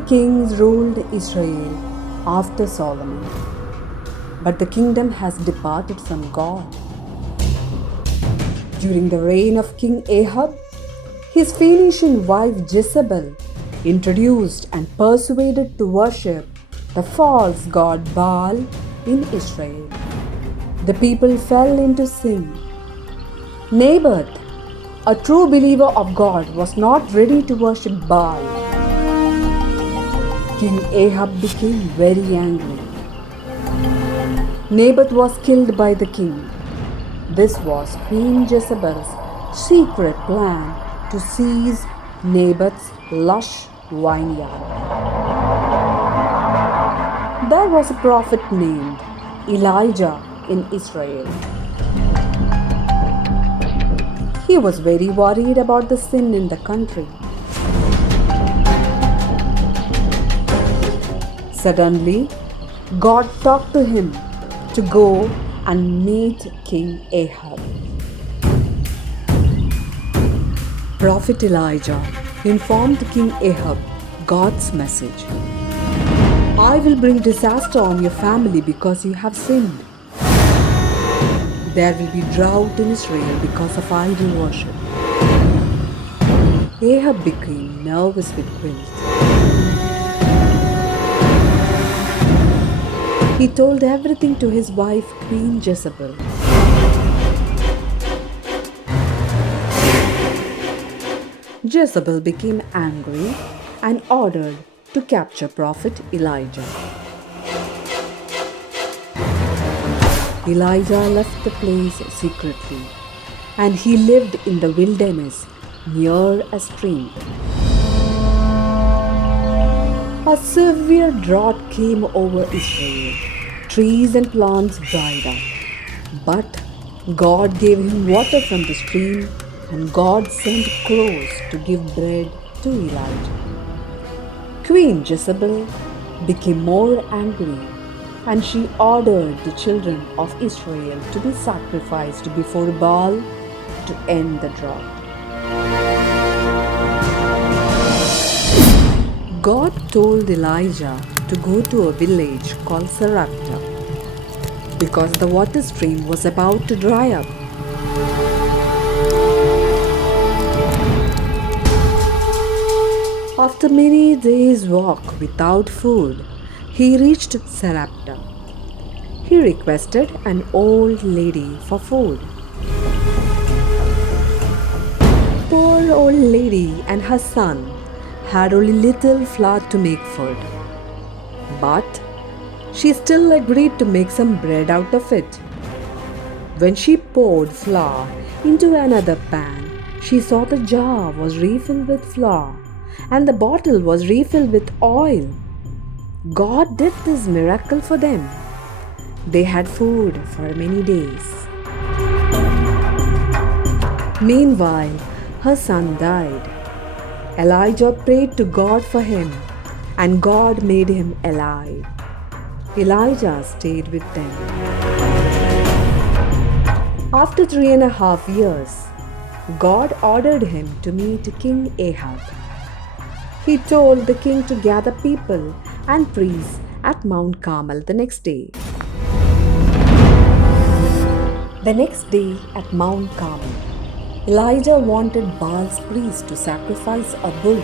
kings ruled Israel after Solomon, but the kingdom has departed from God. During the reign of King Ahab, his Phoenician wife Jezebel introduced and persuaded to worship the false god Baal in Israel. The people fell into sin. Naboth, a true believer of God, was not ready to worship Baal. King Ahab became very angry. Naboth was killed by the king. This was Queen Jezebel's secret plan to seize Naboth's lush vineyard. There was a prophet named Elijah in Israel. He was very worried about the sin in the country. Suddenly, God talked to him to go and meet King Ahab. Prophet Elijah informed King Ahab God's message. I will bring disaster on your family because you have sinned. There will be drought in Israel because of idol worship. Ahab became nervous with guilt. He told everything to his wife, Queen Jezebel. Jezebel became angry and ordered to capture Prophet Elijah. Elijah left the place secretly, and he lived in the wilderness near a stream. A severe drought came over Israel. Trees and plants dried up. But God gave him water from the stream, and God sent crows to give bread to Elijah. Queen Jezebel became more angry, and she ordered the children of Israel to be sacrificed before Baal to end the drought. God told Elijah to go to a village called Zarephath because the water stream was about to dry up. After many days' walk without food, he reached Zarephath. He requested an old lady for food. Poor old lady and her son had only little flour to make food. But she still agreed to make some bread out of it. When she poured flour into another pan, she saw the jar was refilled with flour and the bottle was refilled with oil. God did this miracle for them. They had food for many days. Meanwhile, her son died. Elijah prayed to God for him, and God made him alive. Elijah stayed with them. After 3.5 years, God ordered him to meet King Ahab. He told the king to gather people and priests at Mt Carmel the next day. The next day at Mt Carmel, Elijah wanted Baal's priests to sacrifice a bull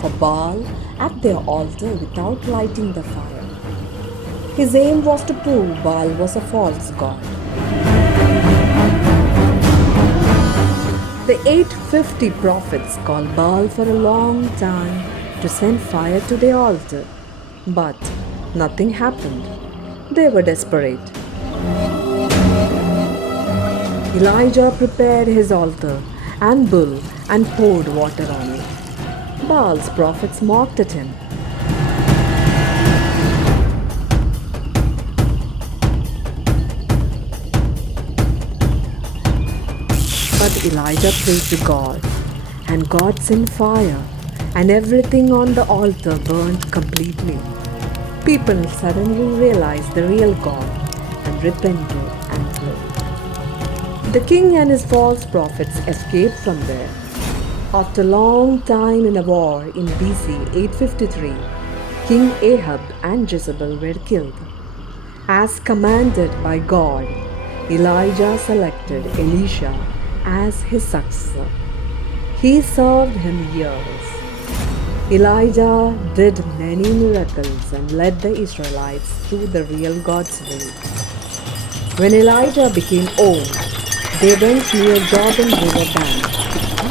for Baal at their altar without lighting the fire. His aim was to prove Baal was a false god. The 850 prophets called Baal for a long time to send fire to their altar, but nothing happened. They were desperate. Elijah prepared his altar and bull and poured water on it. Baal's prophets mocked at him. But Elijah prayed to God, and God sent fire, and everything on the altar burned completely. People suddenly realized the real God and repented and prayed. The king and his false prophets escaped from there. After a long time in a war in BC 853, King Ahab and Jezebel were killed. As commanded by God, Elijah selected Elisha as his successor. He served him years. Elijah did many miracles and led the Israelites through the real God's way. When Elijah became old, they went near Jordan River bank.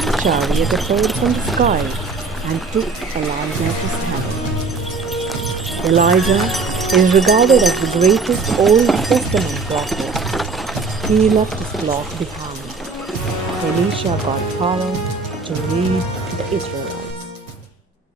A chariot appeared from the sky and took Elijah to heaven. Elijah is regarded as the greatest Old Testament prophet. He left his flock behind. Elisha got power to lead the Israelites.